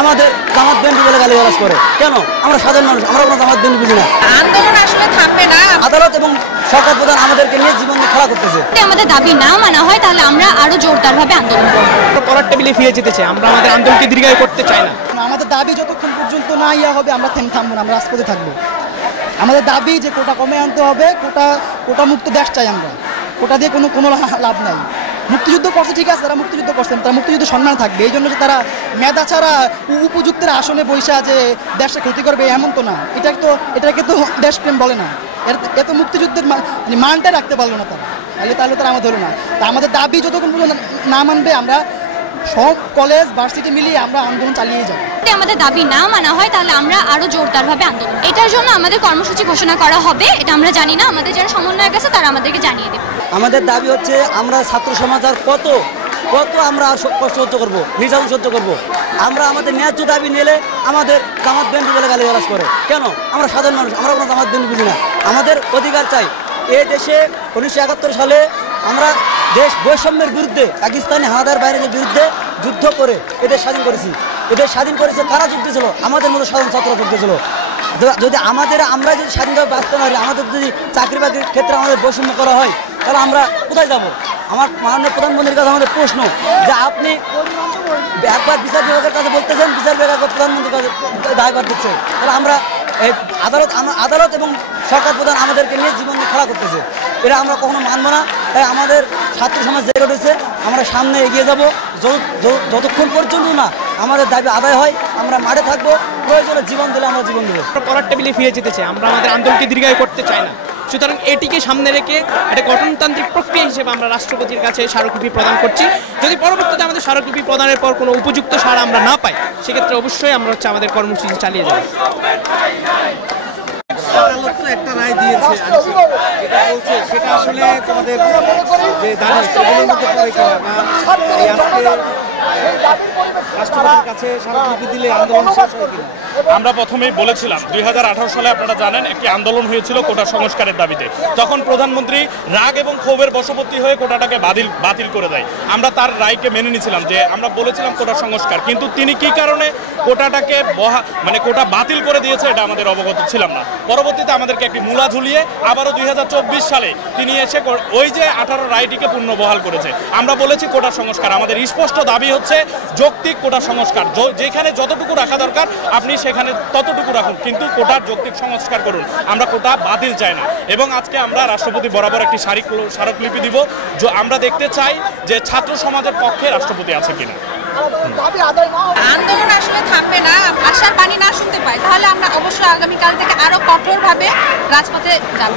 আমাদের জামাত বিএনপি বলে গালিগালাজ করে। কেন? আমরা সাধারণ মানুষ, আমরা কোনো জামাত বিএনপি বুঝি না। আন্দোলন আসলে থামবে না। আদালত এবং সরকার প্রধান আমাদেরকে নিয়ে জীবন খেলা করতেছে। যদি আমাদের দাবি না মানা হয় তাহলে আমরা আরো জোরদারভাবে আন্দোলন করব। করার টেবিলে ফিরে যেতে চাই, আমরা আমাদের আন্দোলনকে দীর্ঘায়ু করতে চাই না। আমাদের দাবি যতক্ষণ পর্যন্ত না হবে আমরা থামবো না, আমরা রাজপথে থাকবো। আমাদের দাবি যে কোটা কমে আনতে হবে, কোটা মুক্ত দেশ চাই আমরা। কোটা দিয়ে কোনো লাভ নাই। মুক্তিযুদ্ধ করছে ঠিক আছে, তারা মুক্তিযুদ্ধ করছেন, তারা মুক্তিযুদ্ধ সম্মান থাকবে। এই জন্য যে তারা মেধা ছাড়া উপযুক্তের আসনে বৈশা যে দেশটা ক্ষতি করবে এমন তো না। এটাকে তো দেশপ্রেম বলে না। এত মুক্তিযুদ্ধের মানটা রাখতে পারলো না তারা, তাহলে তারা আমাদের হলো না। তা আমাদের দাবি যতক্ষণ পর্যন্ত না মানবে আমরা সব কলেজ ভার্সিটি মিলিয়ে আমরা আন্দোলন চালিয়ে যাব। যদি আমাদের দাবি না মানা হয় তাহলে আমরা আরো জোরদারভাবে আন্দোলন, এটার জন্য আমাদের কর্মসূচি ঘোষণা করা হবে। এটা আমরা জানি না, আমাদের যারা সমন্বয়ক আছে তারা আমাদেরকে জানিয়ে দেবে। আমাদের দাবি হচ্ছে আমরা ছাত্র সমাজ আর কত আমরা কষ্ট সহ্য করবো, নির্যাতন সহ্য করবো। আমরা আমাদের ন্যায্য দাবি নিলে আমাদের জামাত বিএনপি বলে গালিগালাজ করে। কেন? আমরা সাধারণ মানুষ, আমরা কোনো জামাত বিএনপি বুঝি না। আমাদের অধিকার চাই। এই দেশে 1971 সালে আমরা দেশ বৈষম্যের বিরুদ্ধে, পাকিস্তানি হানাদার বাহিনীর বিরুদ্ধে যুদ্ধ করে এদের স্বাধীন করেছি। এদের স্বাধীন করেছে কারা যুদ্ধ ছিল? আমাদের মতো সাধারণ ছাত্ররা যুদ্ধ ছিল। যদি আমরা যদি স্বাধীনভাবে বাঁচতে পারি, আমাদের যদি চাকরি বাকরির ক্ষেত্রে আমাদের বৈষম্য করা হয়, তাহলে আমরা কোথায় যাব? আমার মাননীয় প্রধানমন্ত্রীর কাছে আমাদের প্রশ্ন যে আপনি একবার বিচার বিভাগের কাছে বলতেছেন, বিচার বিভাগ প্রধানমন্ত্রীর কাছে দায়ভার দিচ্ছে, তাহলে আমরা আদালত এবং সরকার প্রধান আমাদেরকে নিয়ে জীবন খেলা করতেছে। এটা আমরা কখনো মানব না। তাই আমাদের ছাত্র সমাজ জেগে উঠেছে, আমরা সামনে এগিয়ে যাব। যতক্ষণ পর্যন্ত না আমাদের দাবি আদায় হয় আমরা মাঠে থাকবো, প্রয়োজনে জীবন দিলে আমরা জীবন দেবো। করার টেবিলে ফিরে যেতে চাই, আমরা আমাদের আন্দোলনকে দীর্ঘায়ু করতে চাই না। সুতরাং এটিকে সামনে রেখে একটা গঠনতান্ত্রিক প্রক্রিয়া হিসেবে আমরা রাষ্ট্রপতির কাছে স্মারকলিপি প্রদান করছি। যদি পরবর্তীতে আমাদের স্মারকলিপি প্রদানের পর কোনো উপযুক্ত সাড়া আমরা না পাই, সেক্ষেত্রে অবশ্যই আমরা আমাদের কর্মসূচি চালিয়ে যাব। একটা রায় দিয়েছে, যেটা বলছে সেটা আসলে তোমাদের যে দাবি সেগুলোর মধ্যে পড়ে কিনা, এই আজকে রাষ্ট্রপতির কাছে স্মারকলিপি দিলে আন্দোলন শেষ হয় কিনা? আমরা প্রথমেই বলেছিলাম 2018 সালে আপনারা জানেন একটি আন্দোলন হয়েছিল কোটা সংস্কারের দাবিতে। তখন প্রধানমন্ত্রী রাগ এবং ক্ষোভের বশবর্তী হয়ে কোটাটাকে বাতিল করে দেয়। আমরা তার রায়কে মেনে নিয়েছিলাম, যে আমরা বলেছিলাম কোটা সংস্কার, কিন্তু তিনি কি কারণে কোটাটাকে কোটা বাতিল করে দিয়েছে এটা আমাদের অবগত ছিলাম না। পরবর্তীতে আমাদেরকে একটি মূলা ঝুলিয়ে আবারও 2024 সালে তিনি এসে ওই যে 18 রায়টিকে পুনর্বহাল করেছে। আমরা বলেছি কোটা সংস্কার, আমাদের স্পষ্ট দাবি হচ্ছে যৌক্তিক কোটা সংস্কার। যেখানে যতটুকু রাখা দরকার আপনি সেখানে ততটুকু রাখুন, কিন্তু কোটার যৌক্তিক সংস্কার করুন। আমরা কোটা বাতিল চাই না। এবং আজকে আমরা রাষ্ট্রপতি বরাবর একটি স্মারকলিপি দিব। আমরা দেখতে চাই যে ছাত্র সমাজের পক্ষে রাষ্ট্রপতি আছে কিনা। আন্দোলন আসলে থামবে না। আশার বাণী না শুনতে পাই তাহলে আমরা অবশ্যই আগামীকাল থেকে আরো কঠোরভাবে রাজপথে যাব।